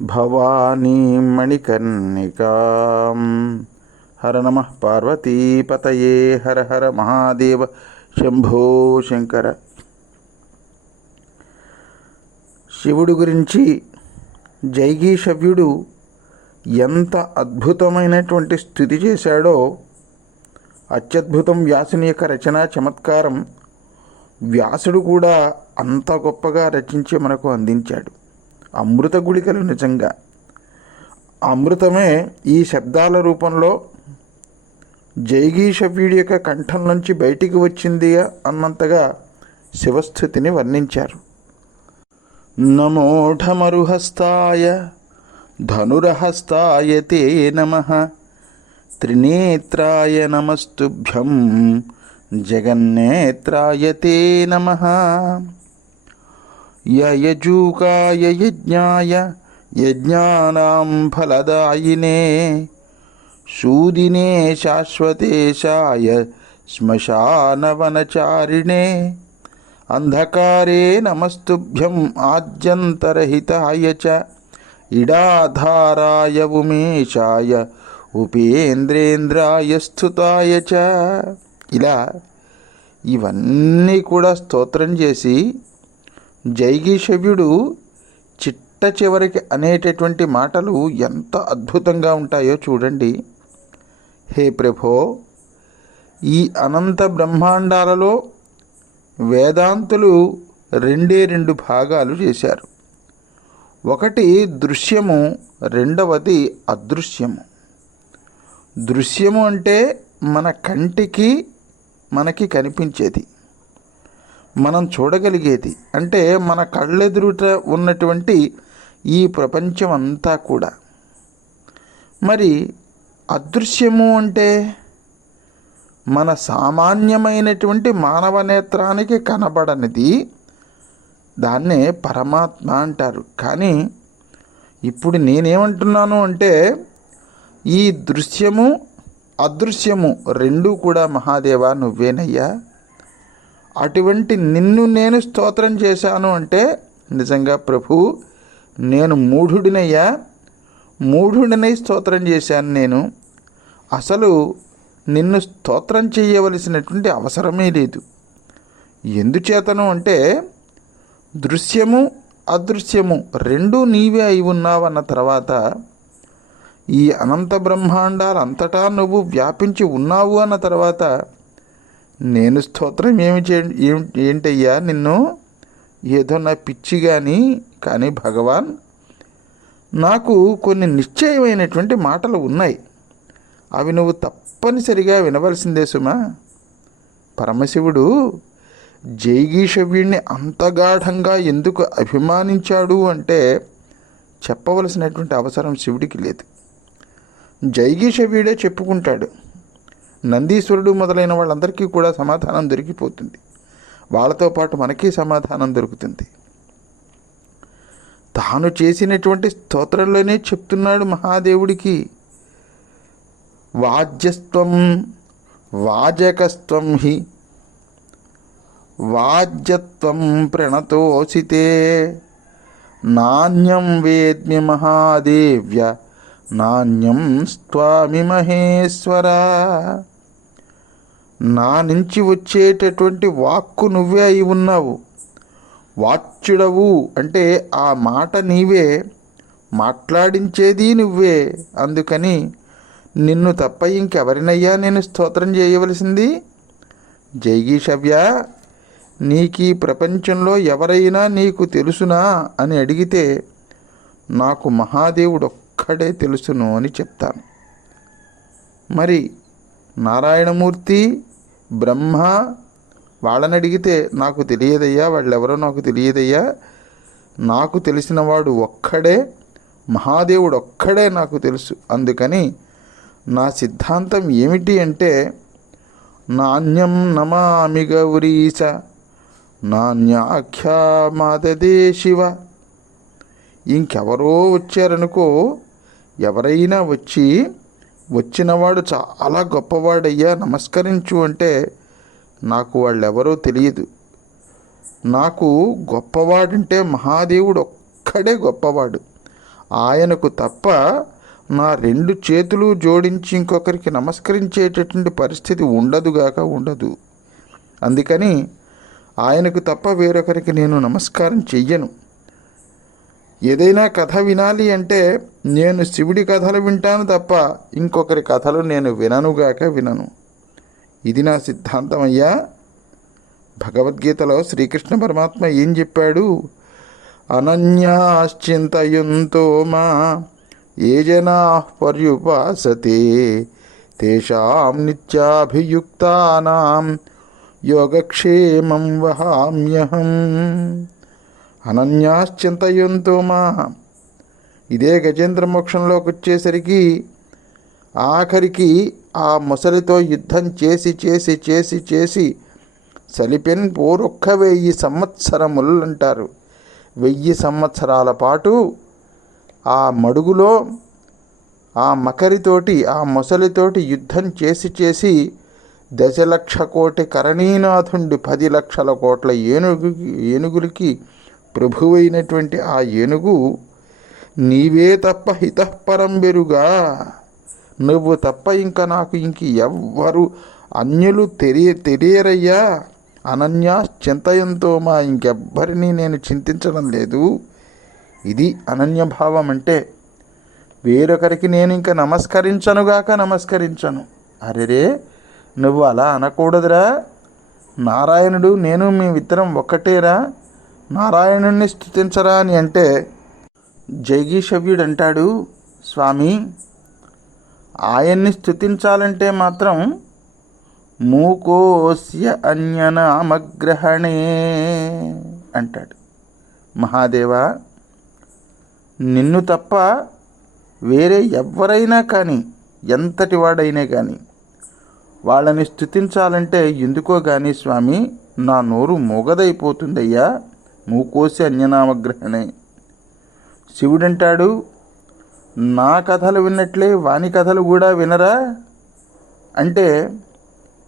భవానీ మణికర్ణికాం హర నమ పార్వతీపతయే హర హర మహాదేవ శంభో శంకర శివుడు గురించి జైగీషవ్యుడు ఎంత అద్భుతమైనటువంటి స్థుతి చేశాడో అత్యద్భుతం వ్యాసుని యొక్క రచన చమత్కారం వ్యాసుడు కూడా అంత గొప్పగా రచించి మనకు అందించాడు. అమృత గుళికలు నిజంగా. అమృతమే ఈ శబ్దాల రూపంలో జైగీషవ్యుడి యొక్క కంఠం నుంచి బయటికి వచ్చింది అన్నంతగా శివస్థుతిని వర్ణించారు. నమోఢమరుహస్తాయ ధనురహస్తాయ తే నమ. త్రినేత్రాయ నమస్తుభ్యం జగన్నేత్రాయ తే నమ. యయజూకాయ యజ్ఞాయ యజ్ఞానాం ఫలదాయినే. శూదినే శాశ్వతేశాయ శ్మశానవనచారిణే. అంధకారే నమస్తుభ్యం ఆద్యంతరహితాయ చ ఇడాధారాయ ఉమేషాయ ఉపేంద్రేంద్రాయ స్థుతాయ చ. ఇలా ఇవన్నీ కూడా స్తోత్రం చేసి జైగీషవ్యుడు చిట్ట చివరికి అనేటటువంటి మాటలు ఎంత అద్భుతంగా ఉంటాయో చూడండి. హే ప్రభో ఈ అనంత బ్రహ్మాండాలలో వేదాంతులు రెండే రెండు భాగాలు చేశారు. ఒకటి దృశ్యము రెండవది అదృశ్యము. దృశ్యము అంటే మన కంటికి మనకి కనిపించేది. మనం చూడగలిగేది అంటే మన కళ్ళెదురుట ఉన్నటువంటి ఈ ప్రపంచం అంతా కూడా. మరి అదృశ్యము అంటే మన సామాన్యమైనటువంటి మానవ నేత్రానికి కనబడనిది. దాన్నే పరమాత్మ అంటారు. కానీ ఇప్పుడు నేనేమంటున్నాను అంటే ఈ దృశ్యము అదృశ్యము రెండూ కూడా మహాదేవా నువ్వేనయ్యా? అటువంటి నిన్ను నేను స్తోత్రం చేశాను అంటే నిజంగా ప్రభు నేను మూఢుడినయ్యా. మూఢుడినై స్తోత్రం చేశాను నేను. అసలు నిన్ను స్తోత్రం చేయవలసినటువంటి అవసరమే లేదు. ఎందుచేతను అంటే దృశ్యము అదృశ్యము రెండూ నీవే అయి ఉన్నావన్న తర్వాత ఈ అనంత బ్రహ్మాండాలంతటా నువ్వు వ్యాపించి ఉన్నావు అన్న తర్వాత నేను స్తోత్రం ఏమి చే ఏంటయ్యా నిన్ను? ఏదో నా పిచ్చి కానీ కానీ భగవాన్ నాకు కొన్ని నిశ్చయమైనటువంటి మాటలు ఉన్నాయి. అవి నువ్వు తప్పనిసరిగా వినవలసిందే సుమా. పరమశివుడు జైగీషవ్యుణ్ణి అంత గాఢంగా ఎందుకు అభిమానించాడు అంటే చెప్పవలసినటువంటి అవసరం శివుడికి లేదు. జైగీషవ్యుడే చెప్పుకుంటాడు. నందీశ్వరుడు మొదలైన వాళ్ళందరికీ కూడా సమాధానం దొరికిపోతుంది. వాళ్ళతో పాటు మనకి సమాధానం దొరుకుతుంది. తాను చేసినటువంటి స్తోత్రంలోనే చెప్తున్నాడు మహాదేవుడికి వాజ్యస్త్వం వాజకస్త్వం హి వాజ్యత్వం ప్రణతోసితే నాణ్యం వేద్మి మహాదేవ్య నాణ్యం స్వామి మహేశ్వర. నా నుంచి వచ్చేటటువంటి వాక్కు నువ్వే అయి ఉన్నావు. వాచ్యుడవు అంటే ఆ మాట నీవే మాట్లాడించేది నువ్వే. అందుకని నిన్ను తప్ప ఇంకెవరినయ్యా నేను స్తోత్రం చేయవలసింది? జైగీషవ్య నీకు ఈ ప్రపంచంలో ఎవరైనా నీకు తెలుసునా అని అడిగితే నాకు మహాదేవుడు ఒక్కడే తెలుసును అని చెప్తాను. మరి నారాయణమూర్తి బ్రహ్మ వాళ్ళని అడిగితే నాకు తెలియదయ్యా వాళ్ళెవరో నాకు తెలియదయ్యా. నాకు తెలిసినవాడు ఒక్కడే మహాదేవుడు ఒక్కడే నాకు తెలుసు. అందుకని నా సిద్ధాంతం ఏమిటి అంటే నాణ్యం నమామి గౌరీశ నాణ్యాఖ్యా మాదదే శివ. ఇంకెవరో వచ్చారనుకో ఎవరైనా వచ్చి వచ్చినవాడు చాలా గొప్పవాడయ్యా నమస్కరించు అంటే నాకు వాళ్ళెవరో తెలియదు. నాకు గొప్పవాడంటే మహాదేవుడు ఒక్కడే గొప్పవాడు. ఆయనకు తప్ప నా రెండు చేతులు జోడించి ఇంకొకరికి నమస్కరించేటటువంటి పరిస్థితి ఉండదుగాక ఉండదు. అందుకని ఆయనకు తప్ప వేరొకరికి నేను నమస్కారం చెయ్యను. ఏదైనా కథ వినాలి అంటే నేను శివుడి కథలు వింటాను తప్ప ఇంకొకరి కథలు నేను విననుగాక వినను. ఇది నా సిద్ధాంతం అయ్యా భగవద్గీతలో శ్రీకృష్ణ పరమాత్మ ఏం చెప్పాడు? అనన్యాశ్చింతయంతో మా ఏ జనా పర్యుపాసతే తేషాం నిత్యాభియుక్తానాం యోగక్షేమం వహామ్యహం. అనన్యాశ్చింతయంతో మా ఇదే గజేంద్ర మోక్షంలోకి వచ్చేసరికి ఆఖరికి ఆ ముసలితో యుద్ధం చేసి చేసి చేసి చేసి సలిపెన్ పోరొక్క వెయ్యి సంవత్సరములు అంటారు వెయ్యి సంవత్సరాల పాటు ఆ మడుగులో ఆ మకరితోటి ఆ మొసలితోటి యుద్ధం చేసి చేసి దశలక్ష కోటి కరణీనాథుండి పది లక్షల కోట్ల ఏనుగు ఏనుగులకి ప్రభువైనటువంటి ఆ ఏనుగు నీవే తప్ప హితపరం బెరుగా. నువ్వు తప్ప ఇంకా నాకు ఇంక ఎవ్వరు అన్యులు తెలియ తెలియరయ్యా. అనన్యా చింతయంతో మా ఇంకెవ్వరిని నేను చింతించడం లేదు. ఇది అనన్యభావం అంటే వేరొకరికి నేను ఇంకా నమస్కరించనుగాక నమస్కరించను. అరెరే నువ్వు అలా అనకూడదురా. నారాయణుడు నేను మేమిద్దరం ఒక్కటేరా. నారాయణుణ్ణి స్థుతించరా అని అంటే జైగీషవ్యుడు అంటాడు స్వామి ఆయన్ని స్థుతించాలంటే మాత్రం మూకోస్య అన్యనామగ్రహణే అంటాడు. మహాదేవా నిన్ను తప్ప వేరే ఎవరైనా కానీ ఎంతటి వాడైనా కానీ వాళ్ళని స్థుతించాలంటే ఎందుకో కానీ స్వామి నా నోరు మూగదైపోతుందయ్యా. మూకోసి అన్యనామగ్రహణే. శివుడంటాడు నా కథలు విన్నట్లే వాని కథలు కూడా వినరా? అంటే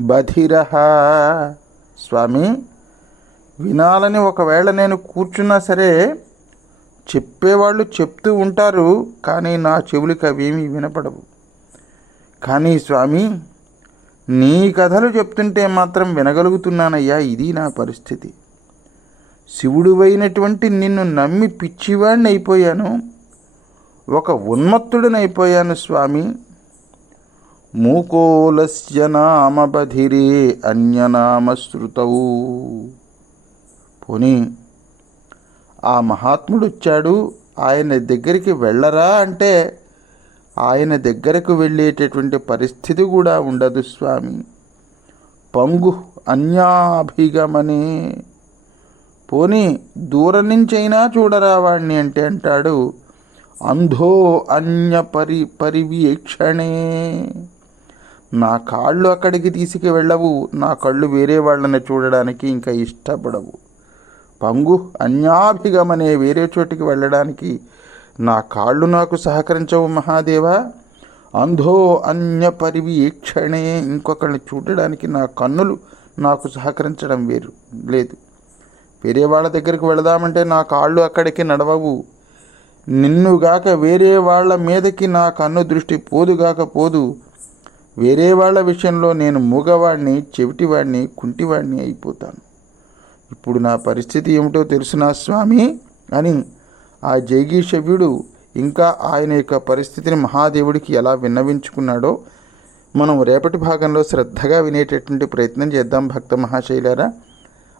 బధిరహ స్వామి వినాలని ఒకవేళ నేను కూర్చున్నా సరే చెప్పేవాళ్ళు చెప్తూ ఉంటారు కానీ నా చెవులకి అవేమీ వినపడవు. కానీ స్వామి నీ కథలు చెప్తుంటే మాత్రం వినగలుగుతున్నానయ్యా ఇది నా పరిస్థితి. శివుడువైనటువంటి నిన్ను నమ్మి పిచ్చివాడిని అయిపోయాను. ఒక ఉన్మత్తుడనైపోయాను స్వామి. మూకోలస్య నామబధిరే అన్యనామశ్రుతవు పోనీ ఆ మహాత్ముడు వచ్చాడు ఆయన దగ్గరికి వెళ్ళరా అంటే ఆయన దగ్గరకు వెళ్ళేటటువంటి పరిస్థితి కూడా ఉండదు స్వామి. పంగు అన్యాభిగమనే. పోనీ దూరం నుంచైనా చూడరా వాణ్ణి అంటే అంటాడు అంధో అన్య పరి పరివీక్షణే. నా కాళ్ళు అక్కడికి తీసుకు వెళ్ళవు నా కళ్ళు వేరే వాళ్ళని చూడడానికి ఇంకా ఇష్టపడవు. పంగు అన్యాభిగమనే వేరే చోటికి వెళ్ళడానికి నా కాళ్ళు నాకు సహకరించవు మహాదేవా. అంధో అన్య పరివీక్షణే. ఇంకొకళ్ళని చూడడానికి నా కన్నులు నాకు సహకరించడం వేరు లేదు. వేరే వాళ్ళ దగ్గరికి వెళదామంటే నా కాళ్ళు అక్కడికి నడవవు. నిన్నుగాక వేరే వాళ్ళ మీదకి నా కన్ను దృష్టి పోదుగాక పోదు. వేరే వాళ్ళ విషయంలో నేను మూగవాడిని చెవిటివాడిని కుంటివాడిని అయిపోతాను. ఇప్పుడు నా పరిస్థితి ఏమిటో తెలుసునా స్వామి? అని ఆ జైగీషవ్యుడు ఇంకా ఆయన యొక్క పరిస్థితిని మహాదేవుడికి ఎలా విన్నవించుకున్నాడో మనం రేపటి భాగంలో శ్రద్ధగా వినేటటువంటి ప్రయత్నం చేద్దాం భక్త మహాశైలారా.